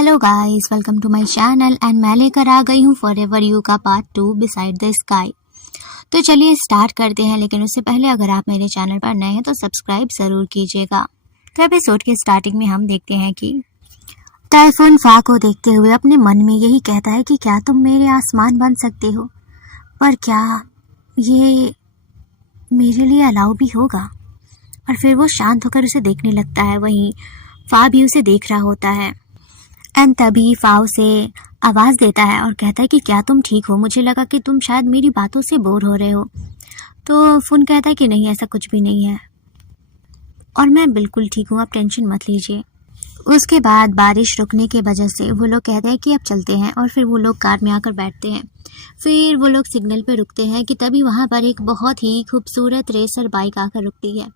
Hello guys, welcome to my channel and मैं लेकर आ गई हूँ फॉरएवर यू का पार्ट 2 बिसाइड द स्काई। तो चलिए स्टार्ट करते हैं, लेकिन उससे पहले अगर आप मेरे चैनल पर नए हैं तो सब्सक्राइब ज़रूर कीजिएगा। तो एपिसोड के स्टार्टिंग में हम देखते हैं कि टाइफून फा को देखते हुए अपने मन में यही कहता है कि क्या तुम मेरे आसमान बन सकते हो, पर क्या ये मेरे लिए अलाउ भी होगा। और फिर वो शांत होकर उसे देखने लगता है। वहीं फा भी उसे देख रहा होता है एंड तभी फाव से आवाज़ देता है और कहता है कि क्या तुम ठीक हो, मुझे लगा कि तुम शायद मेरी बातों से बोर हो रहे हो। तो फुन कहता है कि नहीं, ऐसा कुछ भी नहीं है और मैं बिल्कुल ठीक हूँ, आप टेंशन मत लीजिए। उसके बाद बारिश रुकने की वजह से वो लोग कहते हैं कि अब चलते हैं और फिर वो लोग कार में आकर बैठते हैं। फिर वो लोग सिग्नल पे रुकते हैं कि तभी वहाँ पर एक बहुत ही खूबसूरत रेसर बाइक आकर रुकती है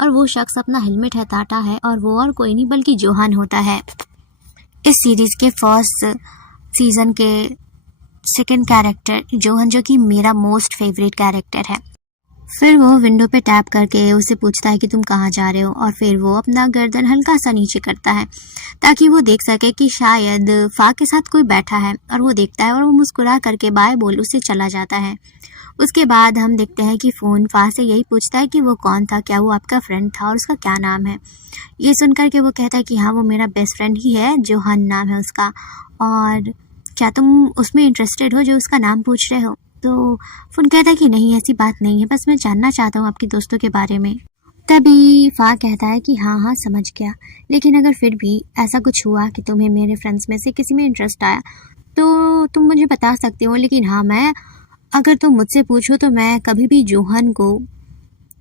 और वो शख्स अपना हेलमेट हटाता है और वो और कोई नहीं बल्कि जोहान होता है। इस सीरीज़ के फर्स्ट सीज़न के सेकंड कैरेक्टर जोहन, जो कि मेरा मोस्ट फेवरेट कैरेक्टर है। फिर वो विंडो पे टैप करके उससे पूछता है कि तुम कहाँ जा रहे हो, और फिर वो अपना गर्दन हल्का सा नीचे करता है ताकि वो देख सके कि शायद फा के साथ कोई बैठा है। और वो देखता है और वो मुस्कुरा करके बाय बोल उससे चला जाता है। उसके बाद हम देखते हैं कि फ़ोन फा से यही पूछता है कि वो कौन था, क्या वो आपका फ्रेंड था और उसका क्या नाम है। ये सुनकर के वो कहता है कि हाँ, वो मेरा बेस्ट फ्रेंड ही है, जोहन नाम है उसका, और क्या तुम उसमें इंटरेस्टेड हो जो उसका नाम पूछ रहे हो। तो फ़ोन कहता है कि नहीं, ऐसी बात नहीं है, बस मैं जानना चाहता हूँ आपके दोस्तों के बारे में। तभी फा कहता है कि हाँ हाँ समझ गया, लेकिन अगर फिर भी ऐसा कुछ हुआ कि तुम्हें मेरे फ्रेंड्स में से किसी में इंटरेस्ट आया तो तुम मुझे बता सकते हो, लेकिन हाँ, मैं अगर तुम मुझसे पूछो तो मैं कभी भी जोहन को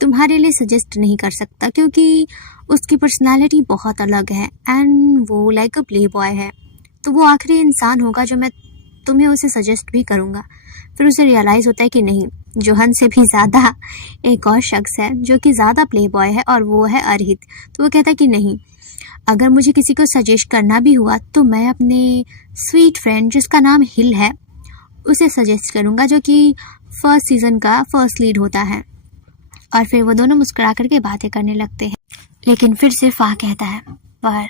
तुम्हारे लिए सजेस्ट नहीं कर सकता, क्योंकि उसकी पर्सनालिटी बहुत अलग है एंड वो लाइक अ प्ले बॉय है। तो वो आखिरी इंसान होगा जो मैं तुम्हें उसे सजेस्ट भी करूँगा। फिर उसे रियलाइज़ होता है कि नहीं, जोहन से भी ज़्यादा एक और शख्स है जो कि ज़्यादा प्ले बॉय है और वो है अरहित। तो वो कहता है कि नहीं, अगर मुझे किसी को सजेस्ट करना भी हुआ तो मैं अपने स्वीट फ्रेंड जिसका नाम हिल है उसे सजेस्ट करूँगा, जो कि फर्स्ट सीज़न का फर्स्ट लीड होता है। और फिर वो दोनों मुस्कुरा करके बातें करने लगते हैं। लेकिन फिर से फा कहता है, पर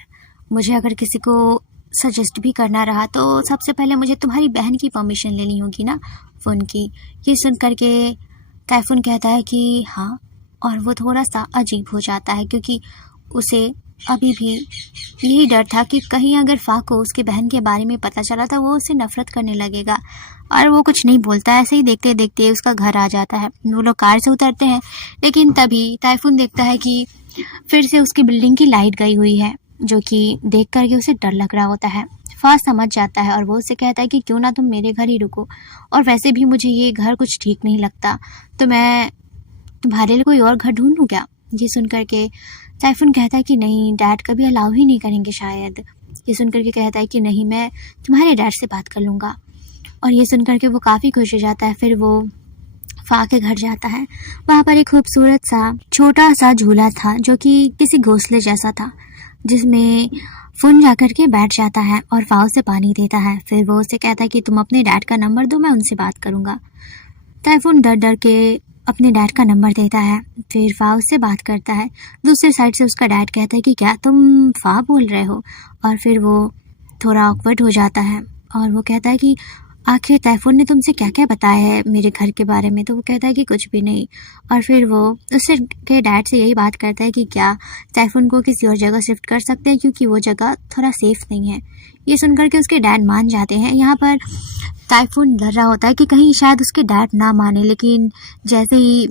मुझे अगर किसी को सजेस्ट भी करना रहा तो सबसे पहले मुझे तुम्हारी बहन की परमिशन लेनी होगी ना, फ़ोन की। ये सुन करके टाइफून कहता है कि हाँ, और वो थोड़ा सा अजीब हो जाता है क्योंकि उसे अभी भी यही डर था कि कहीं अगर फा को उसकी बहन के बारे में पता चला तो वो उससे नफरत करने लगेगा। और वो कुछ नहीं बोलता, ऐसे ही देखते देखते उसका घर आ जाता है। वो लोग कार से उतरते हैं, लेकिन तभी टाइफून देखता है कि फिर से उसकी बिल्डिंग की लाइट गई हुई है, जो कि देख करके उसे डर लग रहा होता है। फा समझ जाता है और वो उससे कहता है कि क्यों ना तुम मेरे घर ही रुको, और वैसे भी मुझे ये घर कुछ ठीक नहीं लगता, तो मैं तुम्हारे लिए कोई और घर ढूंढूं क्या। ये सुन करके टाइफून कहता है कि नहीं, डैड कभी अलाउ ही नहीं करेंगे शायद। ये सुन करके कहता है कि नहीं, मैं तुम्हारे डैड से बात कर लूँगा। और ये सुन करके वो काफ़ी खुश हो जाता है। फिर वो फा के घर जाता है। वहाँ पर एक खूबसूरत सा छोटा सा झूला था जो कि किसी घोंसले जैसा था, जिसमें फ़ोन जा कर के बैठ जाता है और फा उसे पानी देता है। फिर वो उसे कहता है कि तुम अपने डैड का नंबर दो, मैं उनसे बात करूँगा। टाइफून डर डर के अपने डैड का नंबर देता है। फिर फा उससे बात करता है। दूसरी साइड से उसका डैड कहता है कि क्या तुम फा बोल रहे हो, और फिर वो थोड़ा ऑकवर्ड हो जाता है और वो कहता है कि आखिर टाइफून ने तुमसे क्या क्या बताया है मेरे घर के बारे में। तो वो कहता है कि कुछ भी नहीं। और फिर वो उससे के डैड से यही बात करता है कि क्या टाइफून को किसी और जगह शिफ्ट कर सकते हैं, क्योंकि वो जगह थोड़ा सेफ नहीं है। ये सुनकर के उसके डैड मान जाते हैं। यहाँ पर टाइफून डर रहा होता है कि कहीं शायद उसके डैड ना माने, लेकिन जैसे ही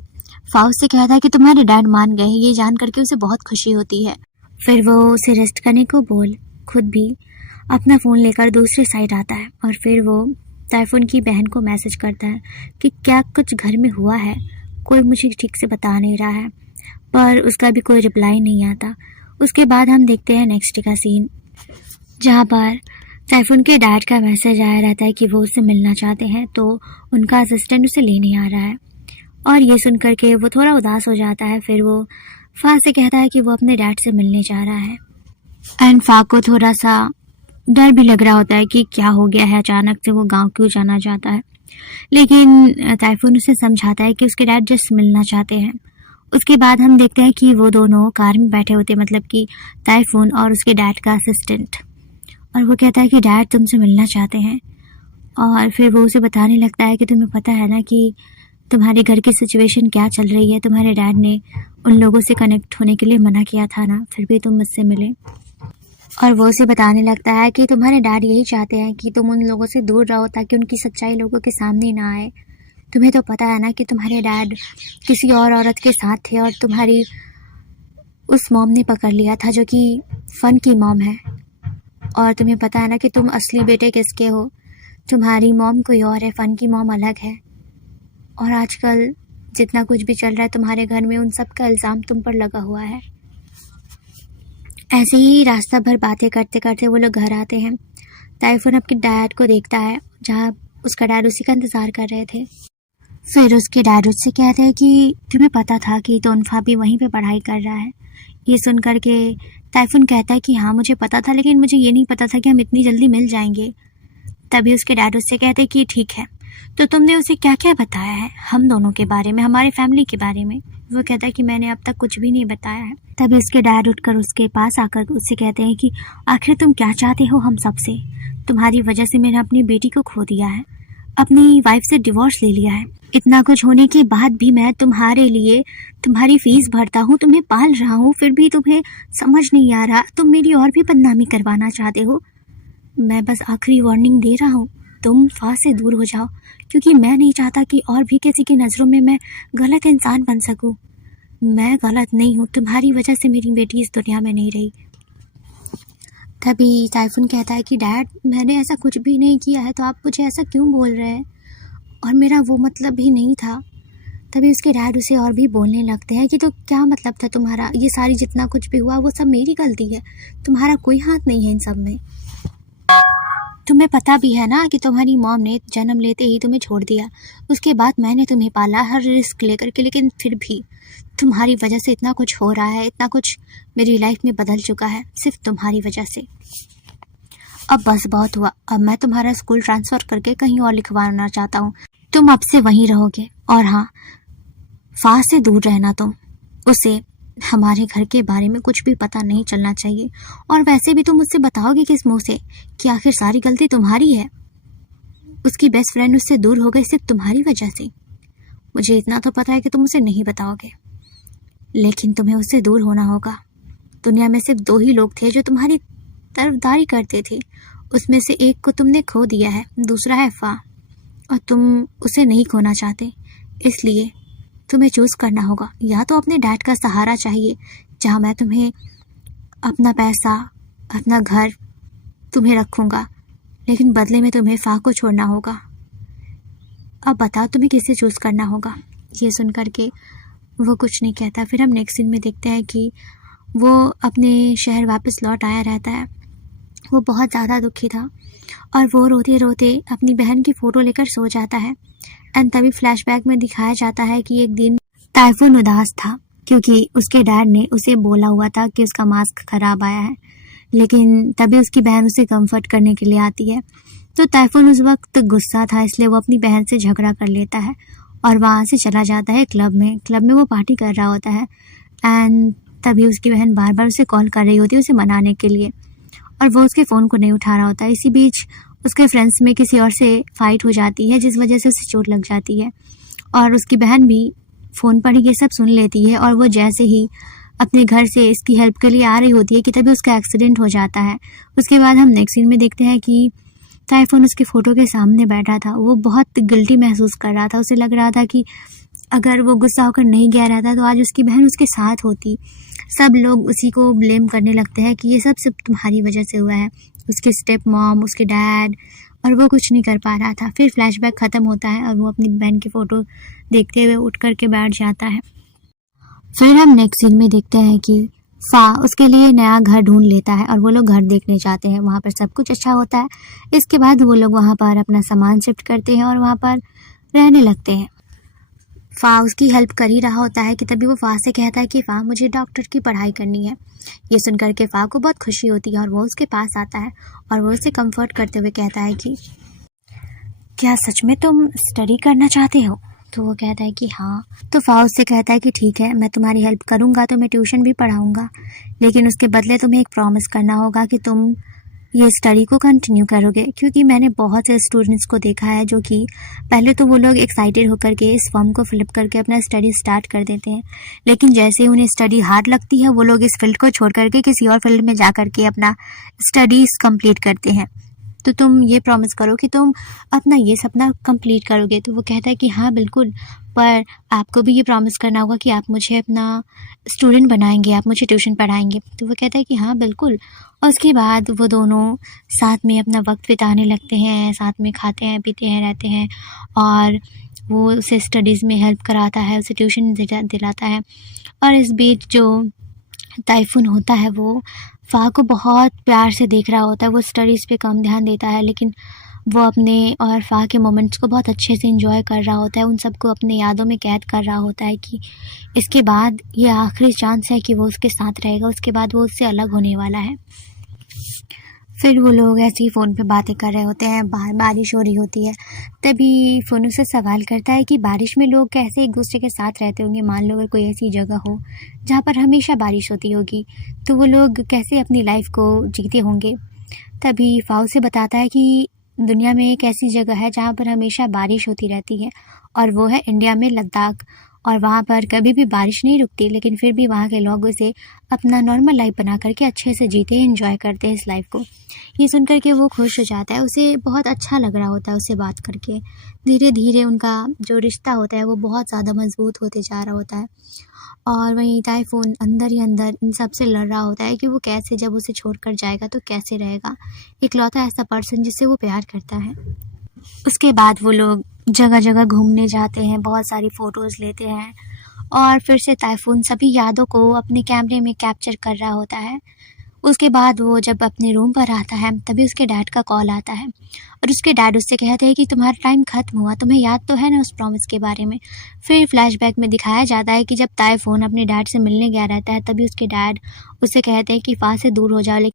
फाउस से कहता है कि तुम्हारे डैड मान गए, ये जान करके उसे बहुत खुशी होती है। फिर वो उसे रेस्ट करने को बोल खुद भी अपना फ़ोन लेकर दूसरी साइड आता है और फिर वो टाइफून की बहन को मैसेज करता है कि क्या कुछ घर में हुआ है, कोई मुझे ठीक से बता नहीं रहा है, पर उसका भी कोई रिप्लाई नहीं आता। उसके बाद हम देखते हैं नेक्स्ट डे का सीन, जहाँ पर टाइफून के डैड का मैसेज आया रहता है कि वो उससे मिलना चाहते हैं, तो उनका असिस्टेंट उसे लेने आ रहा है। और ये सुन करके वो थोड़ा उदास हो जाता है। फिर वो फा से कहता है कि वो अपने डैड से मिलने जा रहा है एंड फा को थोड़ा सा डर भी लग रहा होता है कि क्या हो गया है, अचानक से वो गांव क्यों जाना चाहता है। लेकिन टाइफून उसे समझाता है कि उसके डैड जस्ट मिलना चाहते हैं। उसके बाद हम देखते हैं कि वो दोनों कार में बैठे होते हैं, मतलब कि टाइफून और उसके डैड का असिस्टेंट। और वो कहता है कि डैड तुमसे मिलना चाहते हैं। और फिर वो उसे बताने लगता है कि तुम्हें पता है ना कि तुम्हारे घर की सिचुएशन क्या चल रही है, तुम्हारे डैड ने उन लोगों से कनेक्ट होने के लिए मना किया था ना, फिर भी तुम मुझसे मिले। और वो उसे बताने लगता है कि तुम्हारे डैड यही चाहते हैं कि तुम उन लोगों से दूर रहो ताकि उनकी सच्चाई लोगों के सामने ना आए। तुम्हें तो पता है ना कि तुम्हारे डैड किसी और औरत के साथ थे और तुम्हारी उस मॉम ने पकड़ लिया था जो कि फ़न की मॉम है। और तुम्हें पता है ना कि तुम असली बेटे किसके हो, तुम्हारी मॉम कोई और है, फ़न की मॉम अलग है। और आजकल जितना कुछ भी चल रहा है तुम्हारे घर में, उन सब का इल्ज़ाम तुम पर लगा हुआ है। ऐसे ही रास्ता भर बातें करते करते वो लोग घर आते हैं। ताइफून अपने डैड को देखता है जहाँ उसका डैड उसी का इंतज़ार कर रहे थे। फिर उसके डैड उससे कहते हैं कि तुम्हें पता था कि तोनफा भी वहीं पे पढ़ाई कर रहा है। ये सुन कर के ताइफून कहता है कि हाँ मुझे पता था, लेकिन मुझे ये नहीं पता था कि हम इतनी जल्दी मिल जाएंगे। तभी उसके डैड उससे कहते हैं कि ठीक है, तो तुमने उसे क्या क्या बताया है हम दोनों के बारे में, हमारी फैमिली के बारे में? वो कहता है कि मैंने अब तक कुछ भी नहीं बताया है। तभी उसके डैड उठकर उसके पास आकर उससे कहते हैं कि आखिर तुम क्या चाहते हो हम सबसे? तुम्हारी वजह से मैंने अपनी बेटी को खो दिया है, अपनी वाइफ से डिवोर्स ले लिया है। इतना कुछ होने के बाद भी मैं तुम्हारे लिए तुम्हारी फीस भरता हूँ, तुम्हें पाल रहा हूँ, फिर भी तुम्हें समझ नहीं आ रहा, तुम मेरी और भी बदनामी करवाना चाहते हो। मैं बस आखिरी वार्निंग दे रहा हूँ, तुम फा से दूर हो जाओ, क्योंकि मैं नहीं चाहता कि और भी किसी की नज़रों में मैं गलत इंसान बन सकूँ। मैं गलत नहीं हूँ, तुम्हारी वजह से मेरी बेटी इस दुनिया में नहीं रही। तभी ताइफून कहता है कि डैड मैंने ऐसा कुछ भी नहीं किया है, तो आप मुझे ऐसा क्यों बोल रहे हैं, और मेरा वो मतलब भी नहीं था। तभी उसके डैड उसे और भी बोलने लगते हैं कि तो क्या मतलब था तुम्हारा, ये सारी जितना कुछ भी हुआ वो सब मेरी गलती है, तुम्हारा कोई हाथ नहीं है इन सब में। तुम्हें पता भी है ना कि तुम्हारी मॉम ने जन्म लेते ही तुम्हें छोड़ दिया, उसके बाद मैंने तुम्हें पाला हर रिस्क लेकर के, लेकिन फिर भी तुम्हारी वजह से इतना कुछ हो रहा है, इतना कुछ मेरी लाइफ में बदल चुका है सिर्फ तुम्हारी वजह से। अब बस बहुत हुआ, अब मैं तुम्हारा स्कूल ट्रांसफ़र करके कहीं और लिखवाना चाहता हूँ, तुम अब से वहीं रहोगे। और हाँ, फा से दूर रहना, तुम उसे हमारे घर के बारे में कुछ भी पता नहीं चलना चाहिए। और वैसे भी तुम मुझसे बताओगे किस मुंह से कि आखिर सारी गलती तुम्हारी है? उसकी बेस्ट फ्रेंड उससे दूर हो गई सिर्फ तुम्हारी वजह से। मुझे इतना तो पता है कि तुम उसे नहीं बताओगे, लेकिन तुम्हें उससे दूर होना होगा। दुनिया में सिर्फ 2 ही लोग थे जो तुम्हारी तरफदारी करते थे, उसमें से एक को तुमने खो दिया है, दूसरा है फा, और तुम उसे नहीं खोना चाहते। इसलिए तुम्हें चूज़ करना होगा, या तो अपने डैड का सहारा चाहिए जहाँ मैं तुम्हें अपना पैसा, अपना घर तुम्हें रखूँगा, लेकिन बदले में तुम्हें फा को छोड़ना होगा। अब बताओ तुम्हें किसे चूज़ करना होगा? ये सुन कर के वो कुछ नहीं कहता। फिर हम नेक्स्ट सीन में देखते हैं कि वो अपने शहर वापस लौट आया रहता है। वो बहुत ज़्यादा दुखी था और वो रोते रोते अपनी बहन की फ़ोटो लेकर सो जाता है। एंड तभी फ्लैशबैक में दिखाया जाता है कि एक दिन ताइफून उदास था क्योंकि उसके डैड ने उसे बोला हुआ था कि उसका मास्क ख़राब आया है, लेकिन तभी उसकी बहन उसे कंफर्ट करने के लिए आती है। तो ताइफून उस वक्त गुस्सा था, इसलिए वो अपनी बहन से झगड़ा कर लेता है और वहाँ से चला जाता है क्लब में वो पार्टी कर रहा होता है। एंड तभी उसकी बहन बार बार उसे कॉल कर रही होती है उसे मनाने के लिए, और वो उसके फ़ोन को नहीं उठा रहा होता है। इसी बीच उसके फ्रेंड्स में किसी और से फाइट हो जाती है, जिस वजह से उसे चोट लग जाती है, और उसकी बहन भी फ़ोन पर ही ये सब सुन लेती है। और वो जैसे ही अपने घर से इसकी हेल्प के लिए आ रही होती है कि तभी उसका एक्सीडेंट हो जाता है। उसके बाद हम नेक्स्ट सीन में देखते हैं कि ताइफून उसकी फ़ोटो के सामने बैठा था। वो बहुत गिल्टी महसूस कर रहा था, उसे लग रहा था कि अगर वो गुस्सा होकर नहीं गया रहता तो आज उसकी बहन उसके साथ होती। सब लोग उसी को ब्लेम करने लगते हैं कि ये सब सिर्फ तुम्हारी वजह से हुआ है, उसके स्टेप मॉम, उसके डैड, और वो कुछ नहीं कर पा रहा था। फिर फ्लैशबैक ख़त्म होता है और वो अपनी बहन की फ़ोटो देखते हुए उठ कर के बैठ जाता है। फिर हम नेक्स्ट सीन में देखते हैं कि फा उसके लिए नया घर ढूंढ लेता है और वो लोग घर देखने जाते हैं। वहाँ पर सब कुछ अच्छा होता है। इसके बाद वो लोग वहाँ पर अपना सामान शिफ्ट करते हैं और वहाँ पर रहने लगते हैं। फा उसकी हेल्प कर ही रहा होता है कि तभी वो फा से कहता है कि फा मुझे डॉक्टर की पढ़ाई करनी है। ये सुनकर के फा को बहुत खुशी होती है और वो उसके पास आता है और वो उसे कंफर्ट करते हुए कहता है कि क्या सच में तुम स्टडी करना चाहते हो? तो वो कहता है कि हाँ। तो फा उससे कहता है कि ठीक है, मैं तुम्हारी हेल्प करूँगा तो मैं ट्यूशन भी पढ़ाऊँगा, लेकिन उसके बदले तुम्हें एक प्रॉमिस करना होगा कि तुम ये स्टडी को कंटिन्यू करोगे, क्योंकि मैंने बहुत से स्टूडेंट्स को देखा है जो कि पहले तो वो लोग एक्साइटेड होकर के इस फॉर्म को फिलअप करके अपना स्टडी स्टार्ट कर देते हैं, लेकिन जैसे ही उन्हें स्टडी हार्ड लगती है वो लोग इस फील्ड को छोड़ करके किसी और फील्ड में जा करके अपना स्टडीज़ कंप्लीट करते हैं। तो तुम ये प्रॉमिस करो कि तुम अपना ये सपना कंप्लीट करोगे। तो वो कहता है कि हाँ बिल्कुल, पर आपको भी ये प्रॉमिस करना होगा कि आप मुझे अपना स्टूडेंट बनाएंगे, आप मुझे ट्यूशन पढ़ाएंगे। तो वो कहता है कि हाँ बिल्कुल। और उसके बाद वो दोनों साथ में अपना वक्त बिताने लगते हैं, साथ में खाते हैं पीते हैं रहते हैं, और वो उसे स्टडीज़ में हेल्प कराता है, उसे ट्यूशन दिलाता है। और इस बीच जो टाइफून होता है वो फ़ा को बहुत प्यार से देख रहा होता है। वो स्टडीज़ पे कम ध्यान देता है, लेकिन वो अपने और फ़ा के मोमेंट्स को बहुत अच्छे से एंजॉय कर रहा होता है, उन सबको अपने यादों में कैद कर रहा होता है कि इसके बाद ये आखिरी चांस है कि वो उसके साथ रहेगा, उसके बाद वो उससे अलग होने वाला है। फिर वो लोग ऐसे ही फ़ोन पे बातें कर रहे होते हैं, बाहर बारिश हो रही होती है। तभी फ़ोन उससे सवाल करता है कि बारिश में लोग कैसे एक दूसरे के साथ रहते होंगे। मान लो अगर कोई ऐसी जगह हो जहाँ पर हमेशा बारिश होती होगी, तो वो लोग कैसे अपनी लाइफ को जीते होंगे। तभी फ़ा उसे बताता है कि दुनिया में एक ऐसी जगह है जहाँ पर हमेशा बारिश होती रहती है, और वो है इंडिया में लद्दाख। और वहाँ पर कभी भी बारिश नहीं रुकती, लेकिन फिर भी वहाँ के लोग उसे अपना नॉर्मल लाइफ बना करके अच्छे से जीते हैं, एंजॉय करते हैं इस लाइफ को। ये सुनकर के वो खुश हो जाता है, उसे बहुत अच्छा लग रहा होता है उससे बात करके। धीरे धीरे उनका जो रिश्ता होता है वो बहुत ज़्यादा मजबूत होते जा रहा होता है। और वहीं टाइफून अंदर ही अंदर इन सब से लड़ रहा होता है कि वो कैसे, जब उसे छोड़कर जाएगा तो कैसे रहेगा, इकलौता ऐसा पर्सन जिससे वो प्यार करता है। उसके बाद वो लोग जगह जगह घूमने जाते हैं, बहुत सारी फ़ोटोज़ लेते हैं, और फिर से टाइफून सभी यादों को अपने कैमरे में कैप्चर कर रहा होता है। उसके बाद वो जब अपने रूम पर आता है तभी उसके डैड का कॉल आता है, और उसके डैड उससे कहते हैं कि तुम्हारा टाइम ख़त्म हुआ, तुम्हें याद तो है ना उस प्रॉमिस के बारे में। फिर फ्लैशबैक में दिखाया जाता है कि जब टाइफून अपने डैड से मिलने गया रहता है तभी उसके डैड उससे कहते हैं कि फ़ा से दूर हो जाओ।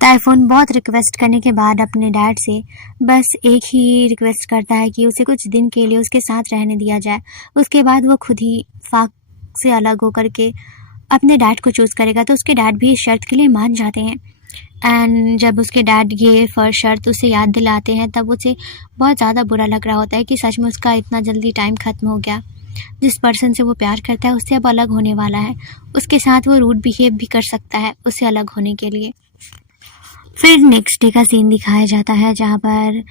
टाइफून बहुत रिक्वेस्ट करने के बाद अपने डैड से बस एक ही रिक्वेस्ट करता है कि उसे कुछ दिन के लिए उसके साथ रहने दिया जाए। उसके बाद वो खुद ही फ़ा से अलग होकर के अपने डैड को चूज़ करेगा। तो उसके डैड भी इस शर्त के लिए मान जाते हैं, एंड जब उसके डैड ये फर्स्ट शर्त उसे याद दिलाते हैं तब उसे बहुत ज़्यादा बुरा लग रहा होता है कि सच में उसका इतना जल्दी टाइम ख़त्म हो गया। जिस पर्सन से वो प्यार करता है उससे अब अलग होने वाला है, उसके साथ वो रूड बिहेव भी कर सकता है उससे अलग होने के लिए। फिर नेक्स्ट डे का सीन दिखाया जाता है जहाँ पर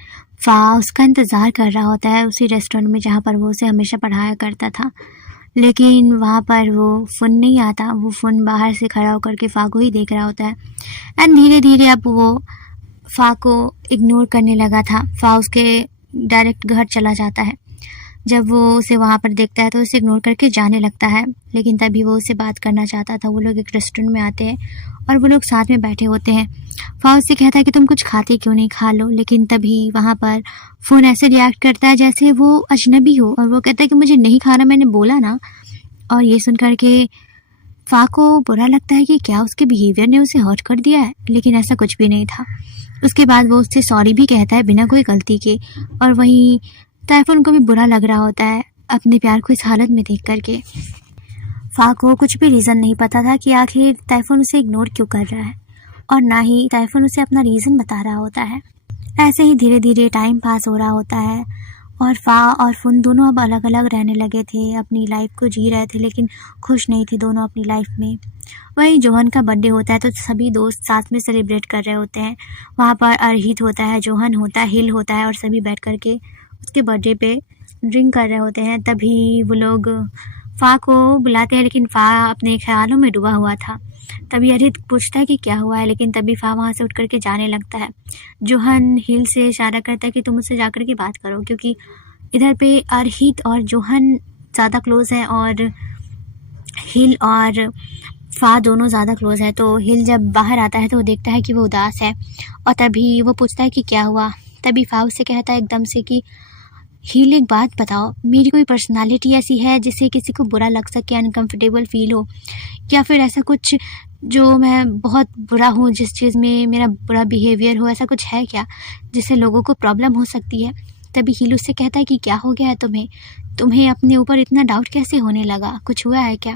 फ़ा उसका इंतज़ार कर रहा होता है उसी रेस्टोरेंट में जहाँ पर वो उसे हमेशा पढ़ाया करता था, लेकिन वहाँ पर वो फ़ोन नहीं आता। वो फ़ोन बाहर से खड़ा होकर के फ़ा को ही देख रहा होता है, एंड धीरे धीरे अब वो फ़ा को इग्नोर करने लगा था। फ़ा उसके डायरेक्ट घर चला जाता है। जब वो उसे वहाँ पर देखता है तो उसे इग्नोर करके जाने लगता है, लेकिन तभी वो उससे बात करना चाहता था। वो लोग एक रेस्टोरेंट में आते हैं और वो लोग साथ में बैठे होते हैं। फ़ा उससे कहता है कि तुम कुछ खाते क्यों नहीं, खा लो, लेकिन तभी वहाँ पर फ़ोन ऐसे रिएक्ट करता है जैसे वो अजनबी हो, और वो कहता है कि मुझे नहीं खाना, मैंने बोला ना। और ये सुन कर के फ़ा को बुरा लगता है कि क्या उसके बिहेवियर ने उसे हर्ट कर दिया है, लेकिन ऐसा कुछ भी नहीं था। उसके बाद वो उससे सॉरी भी कहता है बिना कोई गलती के, और वहीं टाइफून को भी बुरा लग रहा होता है अपने प्यार को इस हालत में देख करके। फ़ा को कुछ भी रीज़न नहीं पता था कि आखिर टाइफून उसे इग्नोर क्यों कर रहा है, और ना ही टाइफून उसे अपना रीज़न बता रहा होता है। ऐसे ही धीरे धीरे टाइम पास हो रहा होता है, और फ़ा और फुन दोनों अब अलग अलग रहने लगे थे, अपनी लाइफ को जी रहे थे, लेकिन खुश नहीं थे दोनों अपनी लाइफ में। वहीं जोहन का बर्थडे होता है तो सभी दोस्त साथ में सेलिब्रेट कर रहे होते हैं। वहाँ पर अरहित होता है, जोहन होता है, हिल होता है, और सभी बैठ कर के उसके बर्थडे पे ड्रिंक कर रहे होते हैं। तभी वो लोग फ़ा को बुलाते हैं, लेकिन फ़ा अपने ख्यालों में डूबा हुआ था। तभी अरहित पूछता है कि क्या हुआ है, लेकिन तभी फ़ा वहाँ से उठ करके जाने लगता है। जोहन हिल से इशारा करता है कि तुम उससे जा कर के बात करो, क्योंकि इधर पे अरहित और जोहन ज़्यादा क्लोज़ हैं और हिल और फ़ा दोनों ज़्यादा क्लोज़ है। तो हिल जब बाहर आता है तो वो देखता है कि वो उदास है, और तभी वो पूछता है कि क्या हुआ। तभी फ़ा उससे कहता है एकदम से कि हिल एक बात बताओ, मेरी कोई पर्सनालिटी ऐसी है जिससे किसी को बुरा लग सके, अनकंफर्टेबल फील हो, या फिर ऐसा कुछ जो मैं बहुत बुरा हूँ, जिस चीज़ में मेरा बुरा बिहेवियर हो, ऐसा कुछ है क्या जिससे लोगों को प्रॉब्लम हो सकती है। तभी हिल उससे कहता है कि क्या हो गया है तुम्हें अपने ऊपर इतना डाउट कैसे होने लगा, कुछ हुआ है क्या।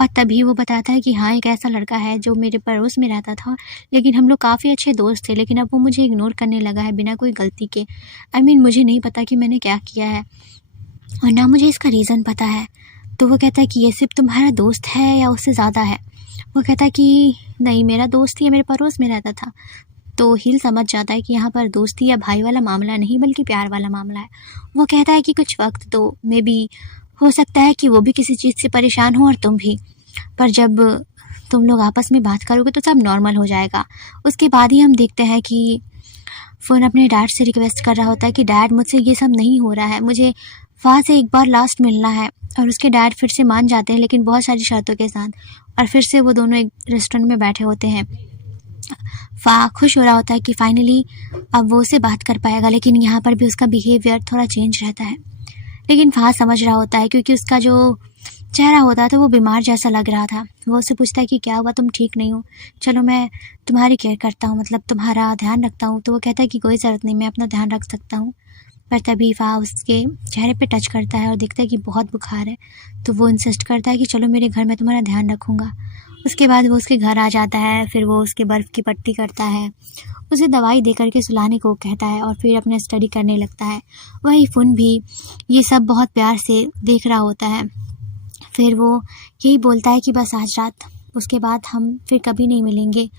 और तभी वो बताता है कि हाँ, एक ऐसा लड़का है जो मेरे पड़ोस में रहता था, लेकिन हम लोग काफ़ी अच्छे दोस्त थे, लेकिन अब वो मुझे इग्नोर करने लगा है बिना कोई गलती के। मुझे नहीं पता कि मैंने क्या किया है और ना मुझे इसका रीज़न पता है। तो वो कहता है कि ये सिर्फ़ तुम्हारा दोस्त है या उससे ज़्यादा है? वो कहता है कि नहीं, मेरा दोस्त ही है, मेरे पड़ोस में रहता था। तो हिल समझ जाता है कि यहाँ पर दोस्ती या भाई वाला मामला नहीं बल्कि प्यार वाला मामला है। वो कहता है कि कुछ वक्त दो, मे बी हो सकता है कि वो भी किसी चीज़ से परेशान हो और तुम भी, पर जब तुम लोग आपस में बात करोगे तो सब नॉर्मल हो जाएगा। उसके बाद ही हम देखते हैं कि फ़ोन अपने डैड से रिक्वेस्ट कर रहा होता है कि डैड, मुझसे ये सब नहीं हो रहा है, मुझे फ़ाह से एक बार लास्ट मिलना है। और उसके डैड फिर से मान जाते हैं, लेकिन बहुत सारी शर्तों के साथ, और फिर से वो दोनों एक रेस्टोरेंट में बैठे होते हैं। फ़ाह खुश हो रहा होता है कि फाइनली अब वो उससे बात कर पाएगा, लेकिन यहाँ पर भी उसका बिहेवियर थोड़ा चेंज रहता है। लेकिन फ़ाह समझ रहा होता है क्योंकि उसका जो चेहरा होता था वो बीमार जैसा लग रहा था। वो उससे पूछता है कि क्या हुआ, तुम ठीक नहीं हो? चलो मैं तुम्हारी केयर करता हूँ, मतलब तुम्हारा ध्यान रखता हूँ। तो वो कहता है कि कोई ज़रूरत नहीं, मैं अपना ध्यान रख सकता हूँ। पर तभी फ़ाह उसके चेहरे पे टच करता है और देखता है कि बहुत बुखार है। तो वो इंसिस्ट करता है कि चलो मेरे घर, मैं तुम्हारा ध्यान रखूँगा। उसके बाद वो उसके घर आ जाता है, फिर वो उसके बर्फ़ की पट्टी करता है, उसे दवाई दे कर के सुलाने को कहता है और फिर अपना स्टडी करने लगता है। वही फ़ुन भी ये सब बहुत प्यार से देख रहा होता है। फिर वो यही बोलता है कि बस आज रात, उसके बाद हम फिर कभी नहीं मिलेंगे।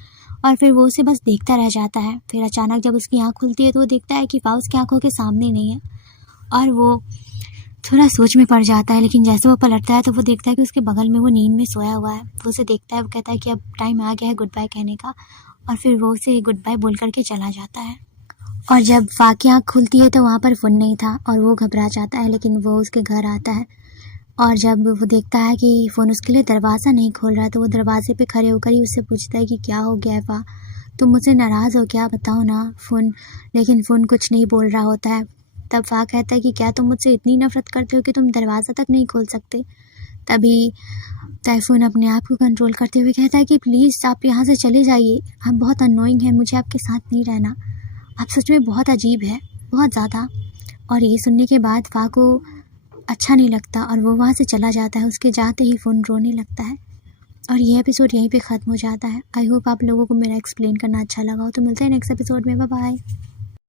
और फिर वो उसे बस देखता रह जाता है। फिर अचानक जब उसकी आँख खुलती है तो वो देखता है कि फ़ाह उसकी आँखों के सामने नहीं है और वो थोड़ा सोच में पड़ जाता है। लेकिन जैसे वो पलटता है तो वो देखता है कि उसके बगल में वो नींद में सोया हुआ है। वो उसे देखता है, वो कहता है कि अब टाइम आ गया है गुड बाय कहने का, और फिर वो उसे गुड बाय बोल करके चला जाता है। और जब फ़ाह की आँख खुलती है तो वहाँ पर फ़ुन नहीं था और वो घबरा जाता है, लेकिन वो उसके घर आता है। और जब वो देखता है कि फ़ोन उसके लिए दरवाज़ा नहीं खोल रहा है तो वो दरवाजे पे खड़े होकर ही उससे पूछता है कि क्या हो गया है फ़ाह, तुम मुझसे नाराज़ हो क्या, बताओ ना फ़ोन। लेकिन फ़ोन कुछ नहीं बोल रहा होता है। तब फ़ाह कहता है कि क्या तुम मुझसे इतनी नफ़रत करते हो कि तुम दरवाज़ा तक नहीं खोल सकते? तभी टाइफून अपने आप को कंट्रोल करते हुए कहता है कि प्लीज़ आप यहाँ से चले जाइए, आप बहुत अननोइंग हैं, मुझे आपके साथ नहीं रहना, आप सच में बहुत अजीब है, बहुत ज़्यादा। और ये सुनने के बाद फ़ाह को अच्छा नहीं लगता और वो वहाँ से चला जाता है। उसके जाते ही फ़ोन रोने लगता है और ये एपिसोड यहीं पे ख़त्म हो जाता है। आई होप आप लोगों को मेरा एक्सप्लेन करना अच्छा लगा हो। तो मिलते हैं नेक्स्ट एपिसोड में, बाय बाय।